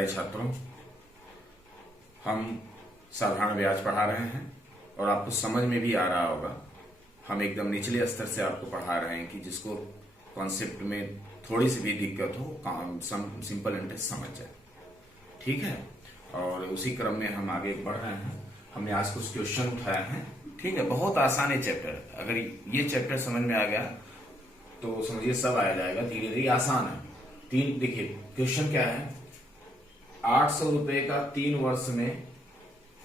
प्यारे छात्रों, हम साधारण ब्याज पढ़ा रहे हैं और आपको समझ में भी आ रहा होगा। हम एकदम निचले स्तर से आपको पढ़ा रहे हैं कि जिसको कॉन्सेप्ट में थोड़ी सी भी दिक्कत हो सिंपल इंटरेस्ट समझ जाए। ठीक है, और उसी क्रम में हम आगे बढ़ रहे हैं। हमने आज कुछ क्वेश्चन उठाया है। ठीक है, बहुत आसान है चैप्टर। अगर ये चैप्टर समझ में आ गया तो समझिए सब आ जाएगा। धीरे धीरे आसान है। देखिए क्वेश्चन क्या है, 800 रुपए का 3 वर्ष में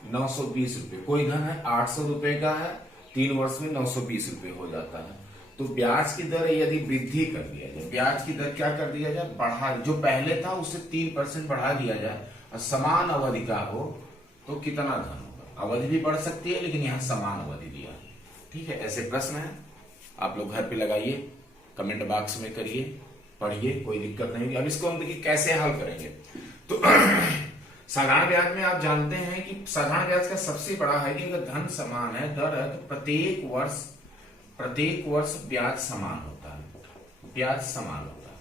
920 रुपए। कोई धन है 800 रुपए का है, 3 वर्ष में 920 रुपए हो जाता है। तो ब्याज की दर यदि वृद्धि कर दिया जाए, ब्याज की दर क्या कर दिया जाए, बढ़ा, जो पहले था उससे 3% बढ़ा दिया जाए और समान अवधि का हो तो कितना धन होगा। अवधि भी बढ़ सकती है लेकिन यहाँ समान अवधि दिया है। ठीक है, ऐसे प्रश्न है, आप लोग घर पे लगाइए, कमेंट बॉक्स में करिए, पढ़िए, कोई दिक्कत नहीं होगी। अब इसको हम देखिए कैसे हल करेंगे। तो साधारण ब्याज में आप जानते हैं कि साधारण ब्याज का सबसे बड़ा है कि अगर धन समान है, दर है, तो प्रत्येक वर्ष ब्याज समान होता है, ब्याज समान होता है।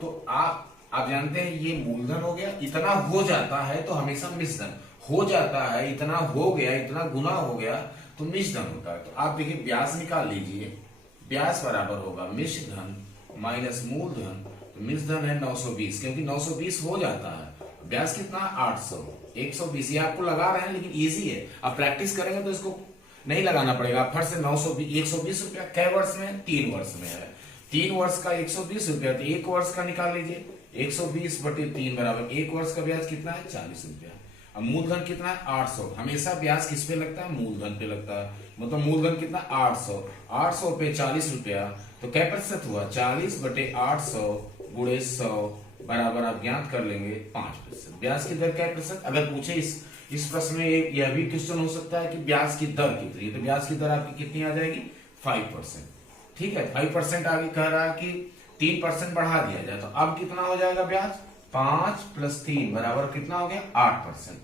तो आप जानते हैं ये मूलधन हो गया, इतना हो जाता है तो हमेशा मिश्रधन हो जाता है, इतना हो गया, इतना गुना हो गया तो मिश्रधन होता है। तो आप देखिए ब्याज निकाल लीजिए, ब्याज बराबर होगा मिश्रधन माइनस मूलधन। तो मिश्रधन है 920, क्योंकि 920 हो जाता है। ब्याज कितना, 800, 120। ये आपको लगा रहे हैं लेकिन इजी है। आप प्रैक्टिस करेंगे तो इसको नहीं लगाना पड़ेगा। फट से 120 रुपया कै वर्ष में, 3 वर्ष में है। 3 वर्ष का 120 रुपया, तो 1 वर्ष का निकाल लीजिए। 120/3 बराबर 1 वर्ष का ब्याज कितना है, 40 रुपया। अब मूलधन कितना है, 800। हमेशा ब्याज किस पे लगता है, मूलधन पे लगता है। मतलब मूलधन कितना, 800 पे 40 रुपया, तो क्या प्रतिशत हुआ, 40/800 गुणे 100 बराबर आप ज्ञात कर लेंगे 5%। ब्याज की दर क्या प्रतिशत, अगर पूछे इस प्रश्न में यह भी क्वेश्चन हो सकता है कि ब्याज की दर कितनी है, तो ब्याज की दर आपकी कितनी आ जाएगी, 5%। ठीक है, 5% आगे कह रहा है कि 3% बढ़ा दिया जाए, तो अब कितना हो जाएगा ब्याज, 5 + 3 बराबर कितना हो गया, 8%।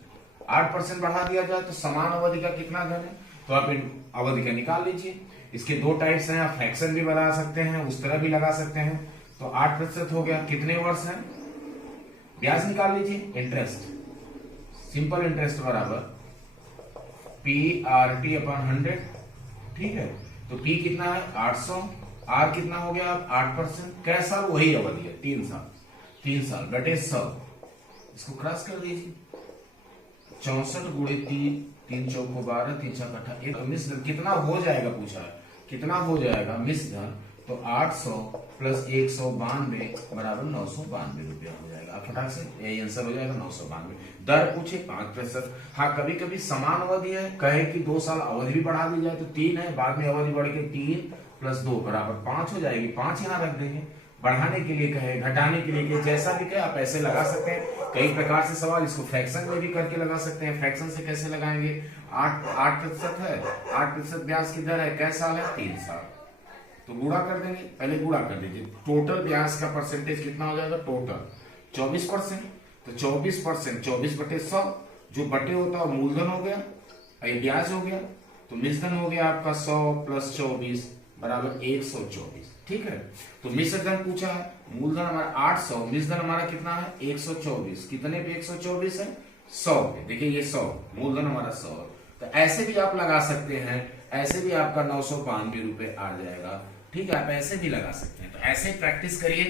8% बढ़ा दिया जाए तो समान अवधि का कितना धन है, तो आप इन अवधि का निकाल लीजिए। इसके 2 टाइप्स हैं, आप फ्रैक्शन भी बना सकते हैं, उस तरह भी लगा सकते हैं। तो 8% हो गया, कितने वर्ष है, ब्याज निकाल लीजिए। इंटरेस्ट, सिंपल इंटरेस्ट बराबर PRT/100। ठीक है, तो P कितना है, 800, R कितना हो गया, 8%। कै साल, वही अवधि है, 3 साल। 3 साल बटे 100, इसको क्रॉस कर दीजिए। 64 × 3, 3 चौको 12, 3 छक्का 18। मिश्रधन कितना हो जाएगा, पूछा है कितना हो जाएगा मिश्रधन, तो 800 + 192 बराबर 992 रुपया हो जाएगा। अब फटाक से यही आंसर हो जाएगा, 992। दर पूछे 5%। हाँ, कभी कभी समान अवधि है, कहे कि 2 साल अवधि भी बढ़ा दी जाए तो 3 है, बाद में अवधि बढ़ के 3 + 2 बराबर 5 हो जाएगी। 5 यहाँ रख देंगे। बढ़ाने के लिए कहे, घटाने के लिए कहे, जैसा भी कहे आप ऐसे लगा सकते हैं। कई प्रकार से सवाल, इसको फ्रैक्शन में भी करके लगा सकते हैं। फ्रैक्शन से कैसे लगाएंगे, 8% है, 8% ब्याज की दर है, कै साल है, 3 साल। तो गुणा कर देंगे, पहले गुणा कर दीजिए। टोटल ब्याज का परसेंटेज कितना हो जाएगा, टोटल 24%। तो 24%, 24/100, जो बटे होता है मूलधन हो गया, ये ब्याज हो गया। तो मिश्रधन हो गया आपका 100 + 24 बराबर 124। ठीक है, तो मिश्रधन पूछा है, मूलधन हमारा 800, मिश्रधन हमारा कितना है, 124। कितने पे 124 है, 100 पे। देखिए ये 100, मूलधन हमारा 100। तो ऐसे भी आप लगा सकते हैं, ऐसे भी आपका 992 रुपए आ जाएगा। ठीक है, आप ऐसे भी लगा सकते हैं। तो ऐसे प्रैक्टिस करिए।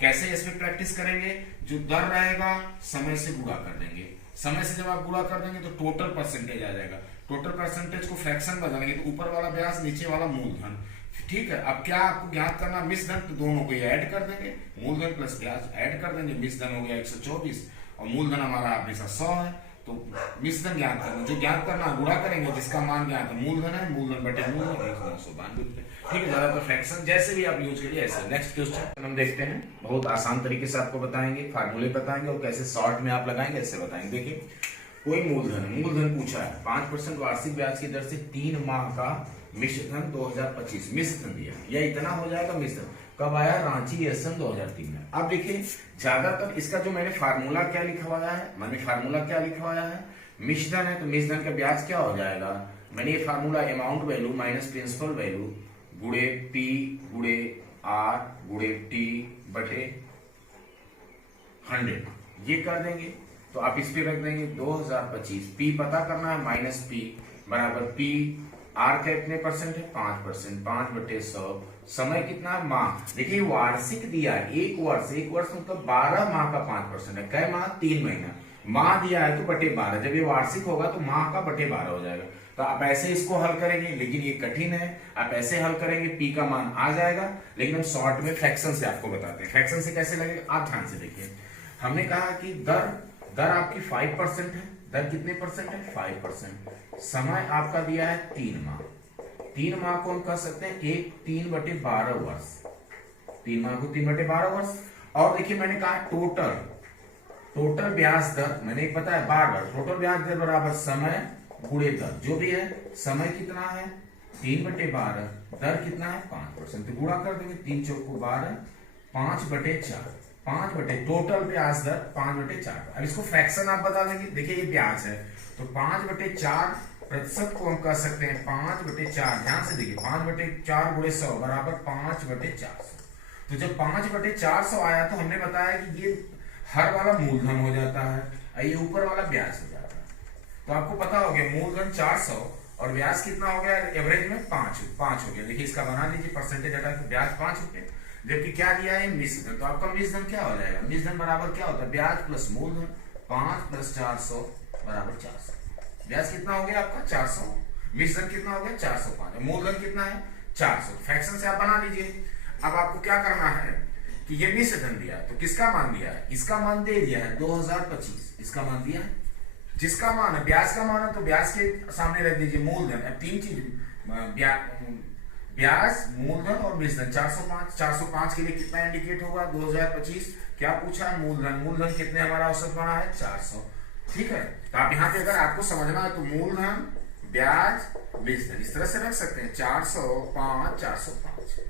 कैसे इसमें प्रैक्टिस करेंगे, जो दर रहेगा समय से गुणा कर देंगे। समय से जब आप गुणा कर देंगे तो टोटल परसेंटेज आ जाएगा। टोटल परसेंटेज को फ्रैक्शन बदलेंगे तो ऊपर वाला ब्याज, नीचे वाला मूलधन। ठीक है, अब क्या आपको ज्ञात करना, मिश्रधन, तो दोनों को ऐड कर देंगे, मूलधन प्लस ब्याज ऐड कर देंगे। मिश्रधन हो गया 124 और मूलधन हमारा हमेशा 100 है। तो मिश्रधन ज्ञात करना, जो ज्ञात करना गुणा करेंगे, जिसका मान ज्ञात है, मूलधन है, मूलधन बटे मूलधन 992 रुपए। ठीक है, ज्यादातर फ्रैक्शन जैसे भी आप यूज करिए ऐसे। नेक्स्ट क्वेश्चन हम देखते हैं, बहुत आसान तरीके से आपको बताएंगे, फार्मूले बताएंगे और कैसे शॉर्ट में आप लगाएंगे ऐसे बताएंगे। देखिए कोई मूलधन पूछा है, 5% वार्षिक ब्याज की दर से 3 माह का मिश्रधन 2025 मिश्रधन दिया, यह इतना हो जाएगा। मिश्रधन कब आया, रांची एसन 2003 में। अब देखिए ज्यादातर इसका जो मैंने फार्मूला क्या लिखवाया है, मिश्रधन है तो मिश्रधन का ब्याज क्या हो जाएगा, मैंने ये formula amount value minus principal value गुणे P गुणे R गुणे T बटे 100 ये कर देंगे तो आप इस पे रख देंगे 2025। पी पता करना है, माइनस पी बराबर पी आर का कितने परसेंट है 5%, 5/100। समय कितना है माह, देखिए वार्षिक दिया है, एक वर्ष मतलब 12 माह का 5% है। कै माह 3 महीना, माह दिया है तो बटे 12, जब ये वार्षिक होगा तो माह का बटे 12 हो जाएगा। तो आप ऐसे इसको हल करेंगे, लेकिन ये कठिन है, आप ऐसे हल करेंगे पी का मान आ जाएगा। लेकिन हम शॉर्ट में फ्रैक्शन से आपको बताते हैं, फ्रैक्शन से कैसे लगेगा आप ध्यान से देखिए। हमने कहा कि दर आपकी 5% है, दर कितने परसेंट है 5%। समय आपका दिया है 3 माह, 3 माह को हम कह सकते हैं 3/12 वर्ष, 3 माह को 3/12 वर्ष। और देखिए मैंने कहा टोटल ब्याज दर, मैंने एक बताया बार टोटल ब्याज दर बराबर समय गुणे दर, जो भी है समय कितना है 3/12, दर कितना है 5%, तो गुणा कर देंगे 3 चौको 12, 5/4, 5 टोटल ब्याज दर 5/4। अब इसको फ्रैक्शन आप बता देंगे, देखिए ये ब्याज है तो 5/4% को हम कह सकते हैं 5/4। ध्यान से देखिए 5/4 गुणे 100 बराबर 5/400। तो जब 5/400 आया तो हमने बताया कि ये हर वाला मूलधन हो जाता है, ये ऊपर वाला ब्याज हो जाता है। तो आपको पता हो गया मूलधन 400 और ब्याज कितना हो गया, एवरेज में 5 हो गया। देखिए इसका बना लीजिए परसेंटेज हटा के, ब्याज 5 रुपए, जबकि क्या दिया है मिश्रधन। तो आपका मिश्रधन क्या हो जाएगा, मिश्रधन बराबर क्या होता है ब्याज प्लस मूलधन, 5 + 400 बराबर 400। ब्याज कितना हो गया आपका 400, मिश्रधन कितना हो गया 405, मूलधन कितना है 400। फ्रैक्शन से आप बना लीजिए। अब आपको क्या करना है कि ये मिश्रधन दिया है तो किसका मान दिया है, इसका मान दे दिया है 2025, इसका मान दिया है। जिसका मान है ब्याज का मान है तो ब्याज के सामने रख दीजिए मूलधन। अब 3 चीज ब्याज, मूलधन और मिश्रधन। 405 के लिए कितना इंडिकेट होगा 2025। क्या पूछा है मूलधन कितने हमारा औसत बना है 400। ठीक है, तो आप यहाँ पे अगर आपको समझना है तो मूलधन ब्याज मिश्रधन इस तरह से रख सकते हैं 405 405।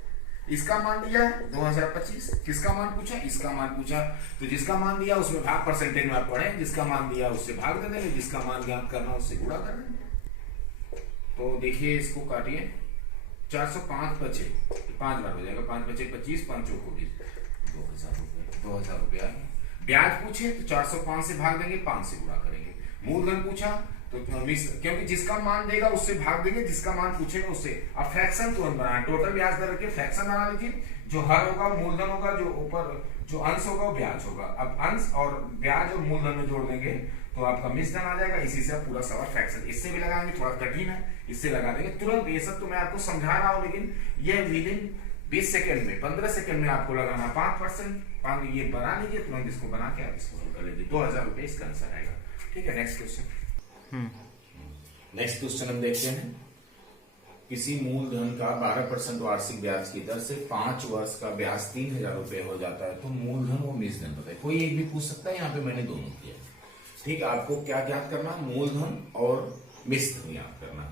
इसका मान दिया है 2025, किसका मान पूछा, इसका मान पूछा। तो जिसका मान दिया उसमें भाग परसेंटेज में आप पढ़ें, जिसका मान दिया उससे भाग दे देंगे, जिसका मान ज्ञात करना उससे गुणा कर देंगे। तो देखिए इसको काटिए, 405 बचे 5 बार हो जाएगा, 5 बचे 25, 5 चौको 20, 2000 रुपया। ब्याज पूछे तो 405 से भाग देंगे, 5 से गुणा करेंगे। मूलधन पूछा तो क्योंकि जिसका मान देगा उससे भाग देंगे, जिसका मान पूछेगा उससे। अब फ्रैक्शन तुरंत बनाए, टोटल ब्याज दर के फ्रैक्शन बना लीजिए। जो हर होगा मूलधन होगा, जो ऊपर जो अंश होगा वो ब्याज होगा। अब अंश और ब्याज और मूलधन में जोड़ देंगे तो आपका मिश्रधन आ जाएगा। इसी से आप पूरा सवाल फ्रैक्शन इससे भी लगाएंगे, थोड़ा कठिन है, इससे लगा देंगे तुरंत। ये सब तो मैं आपको समझा रहा हूँ, लेकिन ये विदिन 20 सेकंड में 15 सेकंड में आपको लगाना 5%। ये बना लीजिए तुरंत, इसको बना के आप इसको हल कर लीजिए। 2000 रुपये इसका आंसर आएगा। ठीक है, नेक्स्ट क्वेश्चन। नेक्स्ट क्वेश्चन हम देखते हैं। किसी मूलधन का 12% वार्षिक ब्याज की दर से 5 वर्ष का ब्याज 3000 रुपये हो जाता है, तो मूलधन और मिश्रधन बताइए। कोई एक भी पूछ सकता है, यहाँ पे मैंने दोनों किया। ठीक है, आपको क्या ज्ञात करना है, मूलधन और मिश्रधन ज्ञात करना है।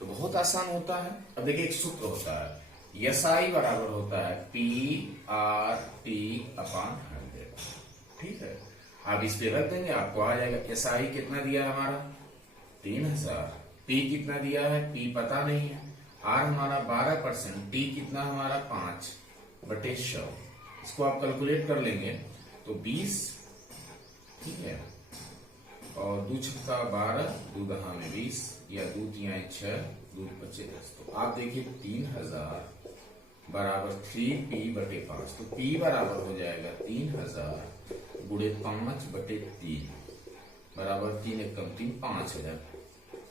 तो बहुत आसान होता है। अब देखिए एक सूत्र होता है, SI बराबर होता है PRT/100। ठीक है, आप इस पे रख देंगे, आपको आ जाएगा। SI कितना दिया है हमारा 3000, P कितना दिया है P पता नहीं है, R हमारा 12%, T कितना हमारा 5/100। इसको आप कैलकुलेट कर लेंगे तो 20। ठीक है, और 2 छक्का 12, 2 दहा में 20, या 2 तिहाई 6, 2 बचे 10। तो आप देखिए 3000 बराबर 3P/5। तो P बराबर हो जाएगा 3000 गुणे 5/3 बराबर 3 × 3 5000।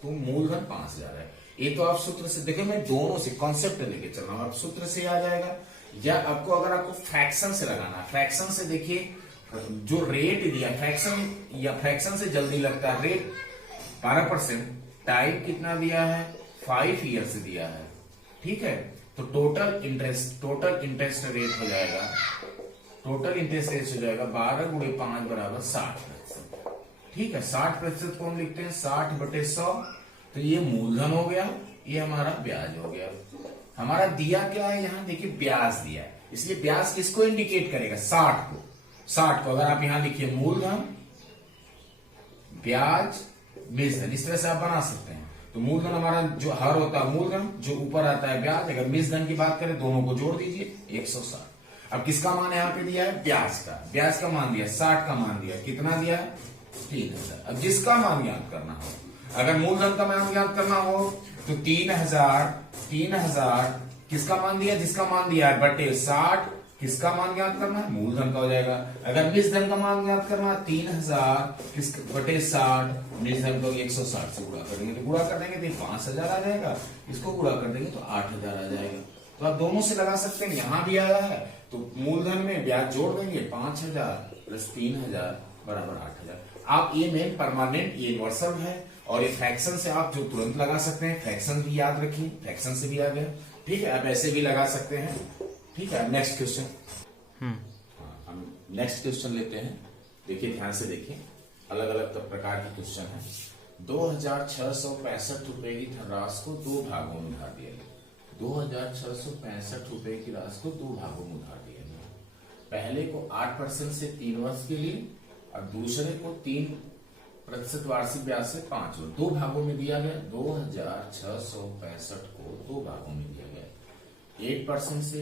तो मूलधन 5000 है। ये तो आप सूत्र से देखो, मैं दोनों से कॉन्सेप्ट लेके चल रहा हूं, आप सूत्र से आ जाएगा। या आपको अगर आपको फ्रैक्शन से लगाना, फ्रैक्शन से देखिए जो रेट दिया फ्रैक्शन से जल्दी लगता है। रेट 12%, टाइम कितना दिया है 5 ईयर्स दिया है। ठीक है, तो टोटल इंटरेस्ट रेट हो जाएगा, 12 × 5 बराबर 60%। ठीक है, 60% को हम लिखते हैं 60/100। तो ये मूलधन हो गया, ये हमारा ब्याज हो गया। हमारा दिया क्या है यहाँ देखिए, ब्याज दिया है, इसलिए ब्याज किसको इंडिकेट करेगा 60 को। अगर आप यहां लिखिए मूलधन ब्याज मिश्रधन, इस तरह से आप बना सकते हैं। तो मूलधन हमारा जो हर होता है मूलधन, जो ऊपर आता है ब्याज। अगर मिश्रधन की बात करें दोनों को जोड़ दीजिए 160। अब किसका मान यहाँ पे दिया है? ब्याज का मान दिया 60 का मान दिया, कितना दिया है? 3000। अब जिसका मान ज्ञात करना हो, अगर मूलधन का मान ज्ञात करना हो तो 3000 किसका मान दिया? जिसका मान दिया है बटे 60 किसका मान ज्ञात करना है? मूलधन का हो जाएगा। अगर निजधन का मान ज्ञात करना है 3000 किस बटे 60, निजधन को 160 से गुणा करेंगे तो गुणा कर देंगे तो 5000 आ जाएगा, इसको गुणा कर देंगे तो 8000 आ जाएगा। तो आप दोनों से लगा सकते हैं, यहां भी आया है तो मूलधन में ब्याज जोड़ देंगे 5000 प्लस 3000 बराबर 8000। आप ये मेन परमानेंट ये यूनिवर्सल है, और ये फ्रैक्शन से आप जो तुरंत लगा सकते हैं, फ्रैक्शन भी याद रखिए, फ्रैक्शन से भी आ गया, ठीक है। आप ऐसे भी लगा सकते हैं, ठीक है। नेक्स्ट क्वेश्चन, हम नेक्स्ट क्वेश्चन लेते हैं। देखिए ध्यान से देखिए, अलग अलग प्रकार के क्वेश्चन है। 2665 रुपए की धनराशि को 2 भागों में उधार दिया गया। 2665 रुपए की राशि को 2 भागों में उधार दिया गया। पहले को 8% से 3 वर्ष के लिए और दूसरे को 3% वार्षिक ब्याज से 5 वर्ष, 2 भागों में दिया गया। 2665 को 2 भागों में दिया गया, 8% से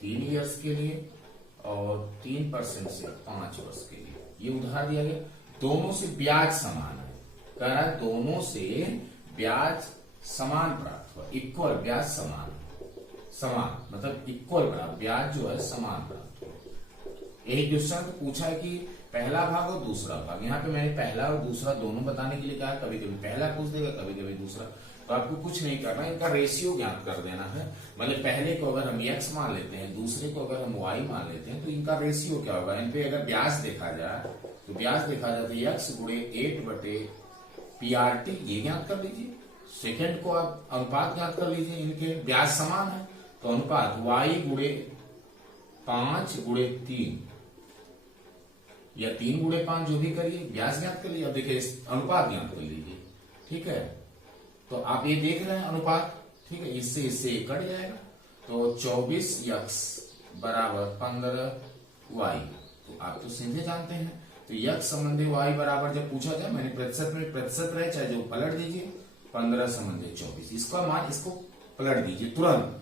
3 इयर्स के लिए और 3% से 5 वर्ष के लिए ये उधार दिया गया। दोनों से ब्याज समान है, कह रहा है दोनों से ब्याज समान प्राप्त हुआ, इक्वल ब्याज समान मतलब इक्वल बराबर ब्याज जो है समान प्राप्त हुआ। यही क्वेश्चन पूछा है कि पहला भाग और दूसरा भाग, यहाँ पे मैंने पहला और दूसरा दोनों बताने के लिए कहा, कभी कभी पहला पूछ देगा कभी कभी दूसरा, तो आपको कुछ नहीं करना, इनका रेशियो ज्ञात कर देना है। मतलब पहले को अगर हम x मान लेते हैं, दूसरे को अगर हम y मान लेते हैं, तो इनका रेशियो क्या होगा? इन पे अगर ब्याज देखा जाए तो x गुणे 8 बटे PRT ये ज्ञात कर लीजिए। सेकेंड को आप अनुपात ज्ञात कर लीजिए, इनके ब्याज समान है तो अनुपात y गुणे 5 गुणे 3 या 3 गुणे 5 जो भी करिए, ब्याज ज्ञात कर लीजिए। अब देखिए अनुपात ज्ञात कर लीजिए, ठीक है। तो आप ये देख रहे हैं अनुपात, ठीक है, इससे कट जाएगा तो 24x बराबर 15y, तो आप तो सीधे जानते हैं। तो x संबंधी y बराबर जब पूछा जाए, मैंने प्रतिशत में प्रतिशत रहे चाहे जो पलट दीजिए, 15 संबंधी 24, इसका मान इसको पलट दीजिए तुरंत,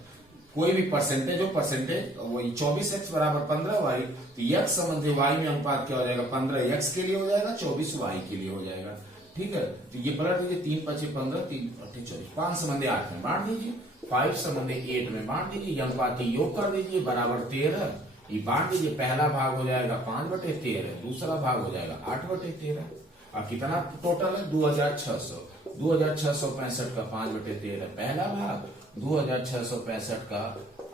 कोई भी परसेंटेज हो, परसेंटेज वही 24x बराबर 15y, तो x संबंधी y में अनुपात क्या हो जाएगा? 15x के लिए हो जाएगा, 24y के लिए हो जाएगा, ठीक है। तो ये पलट दीजिए, 3 × 5 = 15, 3 × 8 = 24, 5 संबंधी 8 में बांट दीजिए, 5 संबंधी 8 में बांट दीजिए, ये अनुपात योग कर दीजिए बराबर 13, ये बांट दीजिए। पहला भाग हो जाएगा 5/13, दूसरा भाग हो जाएगा 8/13। अब कितना टोटल है? 2665 का 5/13 पहला भाग, 2665 का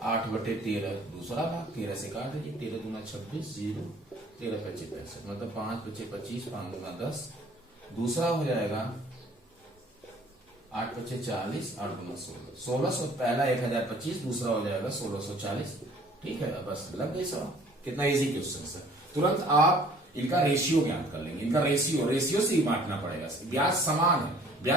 8/13 दूसरा भाग, 13 से काट दीजिए, 13 दूना 26, 0, 13 × 5 = 65, मतलब 5 × 5 = 25, 5 दूना 10, दूसरा हो जाएगा 8 × 5 = 40, 8 दूना 16, 1600 पहला 1025, दूसरा हो जाएगा 1640, ठीक है। बस लग गई सवाल, कितना इजी क्वेश्चन है। तुरंत आप इनका रेशियो ज्ञात कर लेंगे, इनका रेशियो से ही बांटना पड़ेगा। ब्याज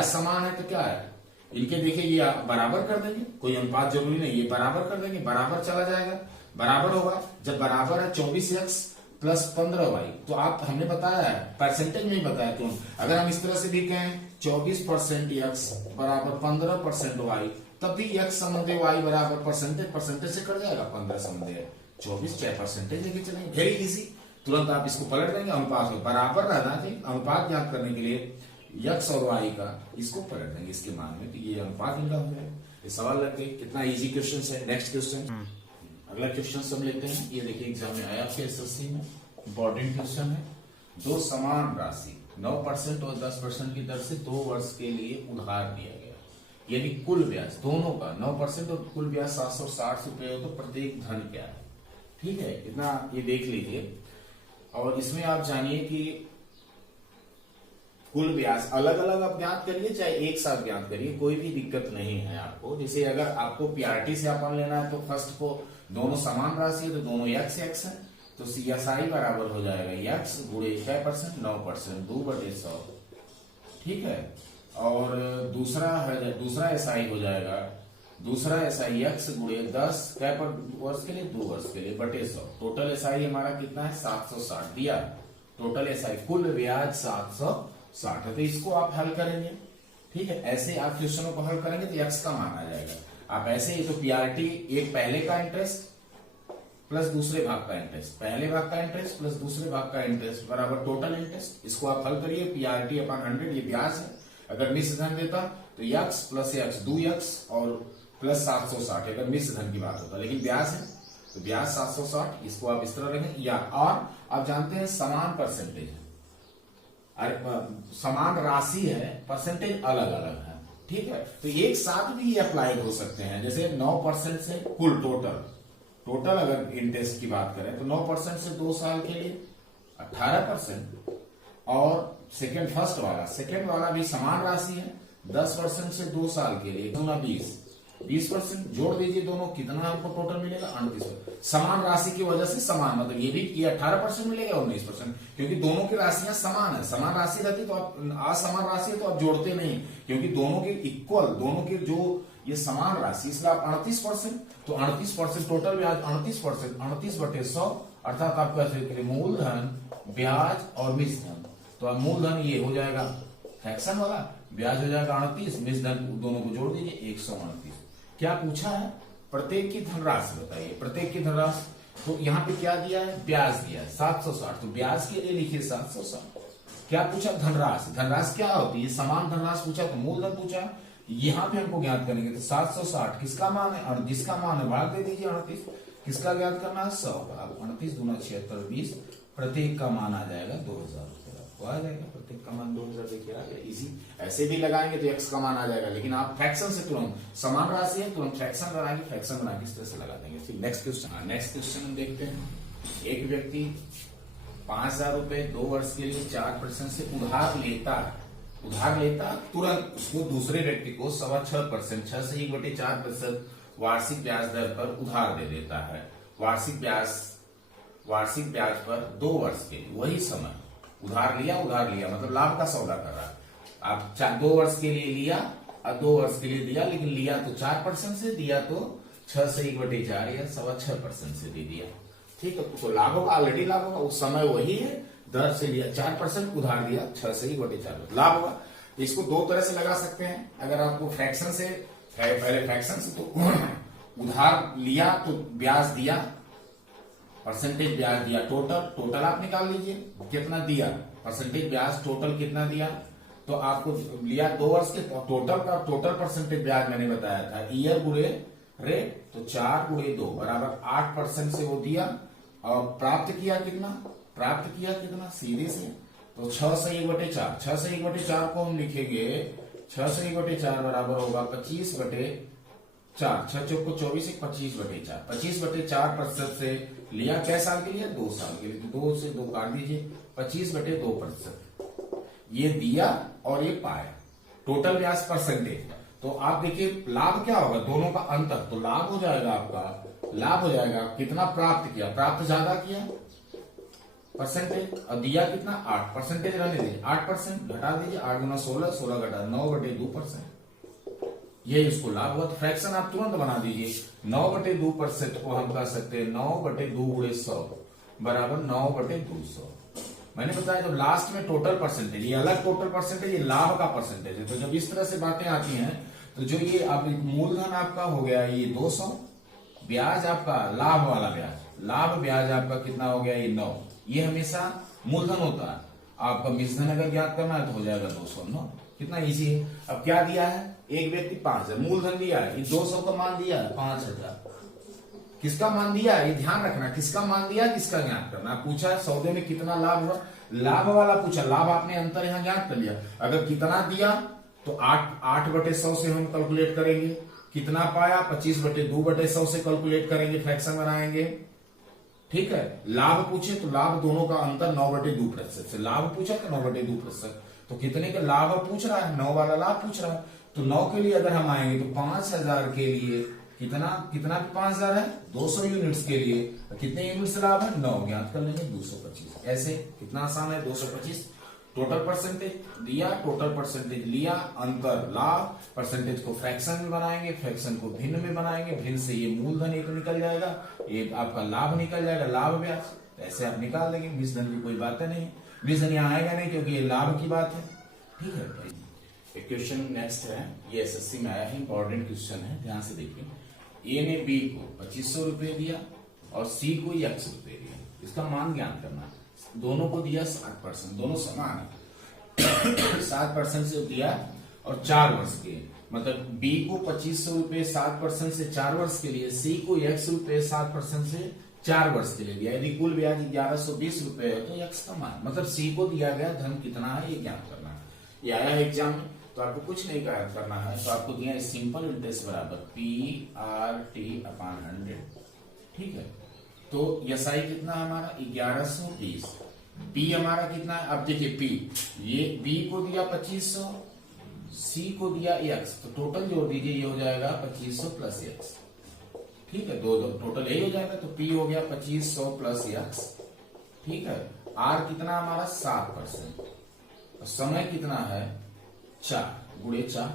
समान है तो क्या है, इनके देखिए ये बराबर कर देंगे, कोई अनुपात जरूरी नहीं, ये बराबर कर देंगे, बराबर चला जाएगा, बराबर होगा। जब बराबर है 24x प्लस 15y, तो आप हमने बताया है परसेंटेज में ही बताया, तो अगर हम इस तरह से भी कहें 24% x बराबर 15% y, तब भी x संबंधी y बराबर परसेंटेज से कट जाएगा, 15 संबंधी 24, चाहे परसेंटेज लेके चलेंगे, वेरी इजी। तुरंत आप इसको पलट देंगे, अनुपात में बराबर रहना चाहिए, अनुपात ज्ञात करने के लिए x और y का इसको पलट देंगे इसके मान में, तो ये अनुपात इनका हो जाएगा। ये सवाल लग गए, कितना इजी क्वेश्चन है। नेक्स्ट क्वेश्चन, अगला क्वेश्चन सब लेते हैं। ये देखिए एग्जाम में आया आपके एसएससी में, इंपॉर्टेंट क्वेश्चन है। 2 समान राशि 9% और 10% की दर से 2 वर्ष के लिए उधार दिया गया, यानी कुल ब्याज दोनों का 9% और कुल ब्याज 760 रुपए हो, तो प्रत्येक धन क्या है, ठीक है, इतना ये देख लीजिए। और इसमें आप जानिए कि कुल ब्याज अलग अलग आप ज्ञात करिए चाहे एक साथ ज्ञात करिए, कोई भी दिक्कत नहीं है आपको। जैसे अगर आपको पीआरटी से अपन लेना है तो फर्स्ट को दोनों समान राशि है तो दोनों x है, तो CSI बराबर हो जाएगा x गुणे 6%, 9%, 2/100, ठीक है। और दूसरा SI हो जाएगा, दूसरा SI x गुणे 10 पर वर्ष के लिए, 2 वर्ष के लिए, बटे 100। टोटल SI हमारा कितना है? 760 दिया, टोटल SI कुल ब्याज 760 है। तो इसको आप हल करेंगे, ठीक है, ऐसे आप क्वेश्चनों को हल करेंगे तो x का मान आ जाएगा। आप ऐसे ही तो पीआरटी एक पहले का इंटरेस्ट प्लस दूसरे भाग का इंटरेस्ट, पहले भाग का इंटरेस्ट प्लस दूसरे भाग का इंटरेस्ट बराबर टोटल इंटरेस्ट। इसको आप हल करिए, पीआरटी अपॉन 100 ये ब्याज है। अगर मिश्र धन देता तो यक्स प्लस यक्स 2x और प्लस 760 अगर मिश्र धन की बात होता, लेकिन ब्याज है तो ब्याज 760, इसको आप इस तरह रखें। या और आप जानते हैं समान परसेंटेज है, अरे समान राशि है, परसेंटेज अलग अलग है, ठीक है। तो एक साथ भी ये अप्लाई हो सकते हैं, जैसे 9% से कुल टोटल अगर इंटरेस्ट की बात करें तो 9% से 2 साल के लिए 18%, और सेकेंड वाला भी समान राशि है, 10% से 2 साल के लिए 20% जोड़ दीजिए दोनों, कितना आपको टोटल मिलेगा 38%। समान राशि की वजह से समान, मतलब ये 18% मिलेगा और 19%, क्योंकि दोनों की राशियां समान है। समान राशि रहती तो आप, असमान राशि है तो आप जोड़ते नहीं, क्योंकि दोनों के इक्वल, दोनों के जो ये समान राशि, इसलिए आप 38%, तो 38% टोटल ब्याज 38%, 38/100 अर्थात आपका मूलधन, ब्याज और मिश्र धन। तो अब मूलधन ये हो जाएगा फ्रैक्शन वाला, ब्याज हो जाएगा 38, मिश्र धन दोनों को जोड़ दीजिए 138। क्या पूछा है? प्रत्येक की धनराशि बताइए, प्रत्येक की धनराशि। तो यहाँ पे क्या दिया है? ब्याज दिया है 760, तो ब्याज के लिए लिखिए 760। क्या पूछा? धनराशि। धनराशि क्या होती है? समान धनराशि पूछा तो मूलधन पूछा, यहाँ पे हमको ज्ञात करेंगे तो 760 किसका मान है? 38 का मान है, भाग दे दीजिए 38, किसका ज्ञात करना है? 100 का। अब 38 दूना 76 20, प्रत्येक का मान आ जाएगा 2000 रुपये, आपको आ जाएगा प्रत्येक का मान 2000। देखिए आ गया, इजी। ऐसे भी लगाएंगे तो एक्स का मान आ जाएगा, लेकिन आप फ्रैक्शन से तुरंत, समान राशि है तुरंत फ्रैक्शन बनाएंगे, फ्रैक्शन बना के इस तरह से लगा देंगे। फिर नेक्स्ट क्वेश्चन हम देखते हैं। एक व्यक्ति 5000 रुपए 2 वर्ष के लिए 4% से उधार लेता तुरंत उसको दूसरे व्यक्ति को 6.25%, 6 से 1/4% वार्षिक ब्याज दर पर उधार दे देता है। वार्षिक ब्याज पर 2 वर्ष के वही समय उधार लिया मतलब लाभ का सौदा कर रहा है। आप 2 वर्ष के लिए लिया और 2 वर्ष के लिए दिया, लेकिन लिया तो 4% से, दिया तो 6 से 1/4 या 6.25% से दे दिया, ठीक है। तो लाभ होगा, ऑलरेडी लाभ होगा, उस समय वही है, दर से लिया 4%, उधार दिया 6 से 1/4 लाभ होगा। इसको 2 तरह से लगा सकते हैं। अगर आपको फ्रैक्शन से, पहले फ्रैक्शन से, तो उधार लिया तो ब्याज दिया, परसेंटेज ब्याज दिया, टोटल आप निकाल लीजिए कितना दिया, परसेंटेज ब्याज टोटल कितना दिया। तो आपको लिया 2 वर्ष के, टोटल परसेंटेज ब्याज मैंने बताया था ईयर गुणे रेट, तो 4 × 2 बराबर 8% से वो दिया, और प्राप्त किया कितना सीधे से, तो 6 से 1/4, 6 से 1/4 को हम लिखेंगे, 6 से 1/4 बराबर होगा 25/4, 6 चौको 24, 25/4, 25/4% से लिया कै साल के लिए? 2 साल के लिए, तो 2 से 2 काट दीजिए, 25/2%। ये दिया और ये पाया, टोटल ब्याज परसेंटेज। तो आप देखिए लाभ क्या होगा, दोनों का अंतर, तो लाभ हो जाएगा आपका, लाभ हो जाएगा कितना प्राप्त किया, प्राप्त ज्यादा किया परसेंटेज, और दिया कितना 8, परसेंटेज रहने दीजिए 8%, घटा दीजिए 8 × 16, 16 घटा 9/2%, ये इसको लाभ हुआ। तो फ्रैक्शन आप तुरंत बना दीजिए, 9/2% को हम कह सकते हैं 9/2 × 100 बराबर 9/200। मैंने बताया जब लास्ट में टोटल परसेंटेज, ये अलग टोटल परसेंटेज, ये लाभ का परसेंटेज है। तो जब इस तरह से बातें आती हैं, तो जो ये आप मूलधन आपका हो गया ये 200, ब्याज आपका लाभ वाला ब्याज, लाभ ब्याज आपका कितना हो गया ये 9, ये हमेशा मूलधन होता है। आपका मिश्र धन अगर ज्ञात करना है तो हो जाएगा 209, कितना इजी है। अब क्या दिया है, एक व्यक्ति 5000 मूलधन दिया है, 200 का मान दिया है 5000, किसका मान दिया है ये ध्यान रखना, किसका मान दिया किसका ज्ञात करना। पूछा सौदे में कितना लाभ हुआ, लाभ वाला पूछा, लाभ आपने अंतर यहां ज्ञात कर लिया। अगर कितना दिया तो 8/100 से हम कैलकुलेट करेंगे, कितना पाया 25/2/100 से कैलकुलेट करेंगे, फ्रैक्शन बनाएंगे, ठीक है। लाभ पूछे तो लाभ दोनों का अंतर 9/2% से, लाभ पूछा तो 9/2%, तो कितने का लाभ पूछ रहा है, 9 वाला लाभ पूछ रहा है। तो 9 के लिए अगर हम आएंगे तो 5000 के लिए कितना 5000 है, 200 यूनिट्स के लिए कितने यूनिट्स लाभ है 9, ज्ञात कर लेंगे 225। ऐसे कितना आसान है, 225 टोटल परसेंटेज दिया, टोटल परसेंटेज लिया, अंतर लाभ, परसेंटेज को फ्रैक्शन में बनाएंगे, फ्रैक्शन को भिन्न में बनाएंगे, भिन्न से ये मूलधन एक निकल जाएगा, ये आपका लाभ निकल जाएगा, लाभ ब्याज, ऐसे आप निकाल देंगे। मिश्र धन की कोई बात नहीं, मिश्र धन यहाँ आएगा नहीं क्योंकि ये लाभ की बात है, ठीक है। एक क्वेश्चन नेक्स्ट है, ये एसएससी में आया है, इंपॉर्टेंट क्वेश्चन है, ध्यान से देखिए। ए ने बी को 2500 रुपए दिया और सी को x रुपए दिया, इसका मान ज्ञात करना है। दोनों को दिया 60%, दोनों समान है 60% से दिया और 4 वर्ष के, मतलब बी को 2500 रुपए 60% से 4 वर्ष के लिए, सी को x रुपए 60% से 4 वर्ष के लिए दिया। यदि कुल ब्याज 1120 रुपए है तो x का मान, मतलब सी को दिया गया धन कितना है ये ज्ञात करना है। ये आया एग्जाम में, तो आपको कुछ नहीं करना है, तो आपको दिया सिंपल इंटरेस्ट बराबर PRT/100, ठीक है। तो एसआई कितना है हमारा 1120, पी हमारा कितना है, अब देखिए पी, ये बी को दिया 2500, सी को दिया x, तो टोटल जोड़ दीजिए, ये हो जाएगा 2500 प्लस x, ठीक है, दो टोटल यही हो जाएगा। तो p हो गया 2500 प्लस x, ठीक है। r कितना हमारा 7%, और समय कितना है 4 गुणे 4,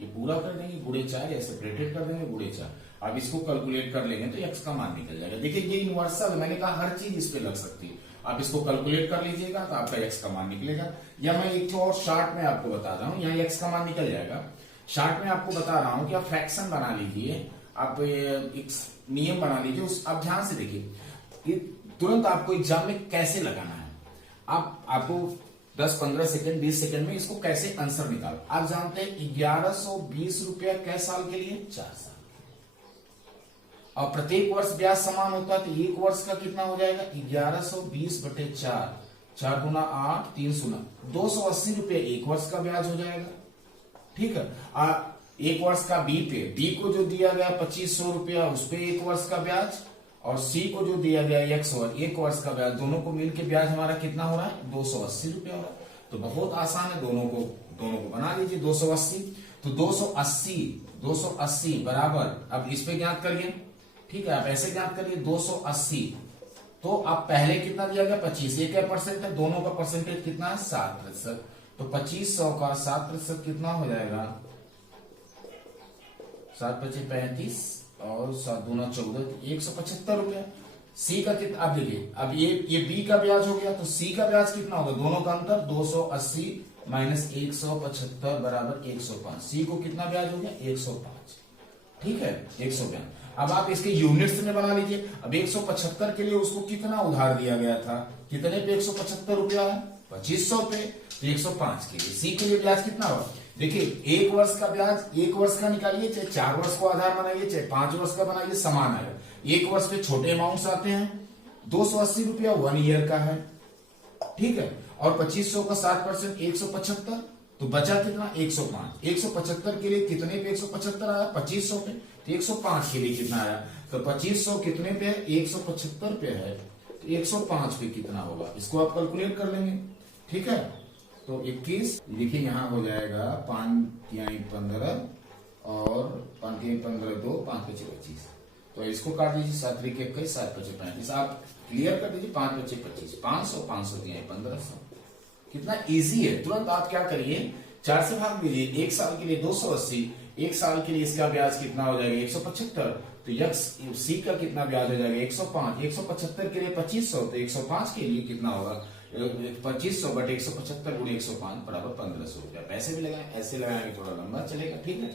ये पूरा कर देंगे गुणे 4, या सेपरेटेड कर देंगे गुणे 4। अब इसको कैलकुलेट कर लेंगे तो x का मान निकल जाएगा। देखिए ये यूनिवर्सल, मैंने कहा हर चीज इस पे लग सकती है। आप इसको कैलकुलेट कर लीजिएगा तो आपका x का मान निकलेगा। या मैं एक और शार्ट में आपको बता रहा हूँ, यहाँ x का मान निकल जाएगा। शार्ट में आपको बता रहा हूँ कि आप फ्रैक्शन बना लीजिए, आप एक नियम बना लीजिए, उस आप ध्यान से देखिए, तुरंत आपको एग्जाम में कैसे लगाना है। आपको 10-15 सेकंड 20 सेकंड में इसको कैसे आंसर निकालो। आप जानते हैं 1120 रुपया कै साल के लिए, 4 साल, और प्रत्येक वर्ष ब्याज समान होता है, तो एक वर्ष का कितना हो जाएगा 1120/4, 4 गुना 8, 3 गुना 280 रुपये एक वर्ष का ब्याज हो जाएगा, ठीक है। एक वर्ष का बी पे, बी को जो दिया गया 2500 रुपया उस पे एक वर्ष का ब्याज, और सी को जो दिया गया एक वर्ष का ब्याज, दोनों को मिलकर ब्याज हमारा कितना हो रहा है 280 रुपया हो रहा है। तो बहुत आसान है, दोनों को बना लीजिए 280। तो 280 बराबर, अब इस पे ज्ञात करिए, ठीक है, आप ऐसे ज्ञात करिए 280। तो आप पहले कितना दिया गया 25, ये क्या परसेंट है, दोनों का परसेंटेज कितना है 7%। तो 2500 का 7% कितना हो जाएगा, 7×5 = 35 और 7 दूना 14, 175 रुपया। सी का कितना, अब देखिए, अब ये बी का ब्याज हो गया, तो सी का ब्याज कितना होगा, दोनों का अंतर 280 माइनस 175 बराबर 105। सी को कितना ब्याज हो गया 105, ठीक है 105। अब आप इसके यूनिट्स में बना लीजिए। अब 175 के लिए उसको कितना उधार दिया गया था, कितने पे 175 रुपया है 2500 पे, तो 105 के लिए सी के लिए ब्याज कितना होगा। देखिए एक वर्ष का ब्याज, एक वर्ष का निकालिए, चाहे 4 वर्ष को आधार बनाइए, चाहे 5 वर्ष का बनाइए, समान आएगा। एक वर्ष पे छोटे अमाउंट्स आते हैं, 280 रुपया 1 ईयर का है, ठीक है, और 2500 का 7% 175, तो बचा कितना 105। 175 के लिए कितने पे 175 आया 2500 पे, तो 105 के लिए कितना आया, तो 2500 कितने पे है 175 पे है, तो 105 पे कितना होगा, इसको आप कैलकुलेट कर लेंगे, ठीक है। तो 21 देखिए यहाँ हो जाएगा 5×15 और 5×15 2, 5×5 = 25। तो इसको काट दीजिए, 7×1 = 7×5 = 35। आप क्लियर कर दीजिए, 5×5 = 25, 500, 1500 कितना इजी है। तुरंत आप क्या करिए 4 से भाग दीजिए, एक साल के लिए 280, एक साल के लिए इसका ब्याज कितना हो जाएगा 175, तो यक्स सी का कितना ब्याज हो जाएगा 105। 175 के लिए 2500, तो 105 के लिए कितना होगा 2500 बट 175 × 105 बराबर 1500 रुपया। पैसे भी लगाए, ऐसे लगाएंगे थोड़ा लंबा चलेगा, ठीक है।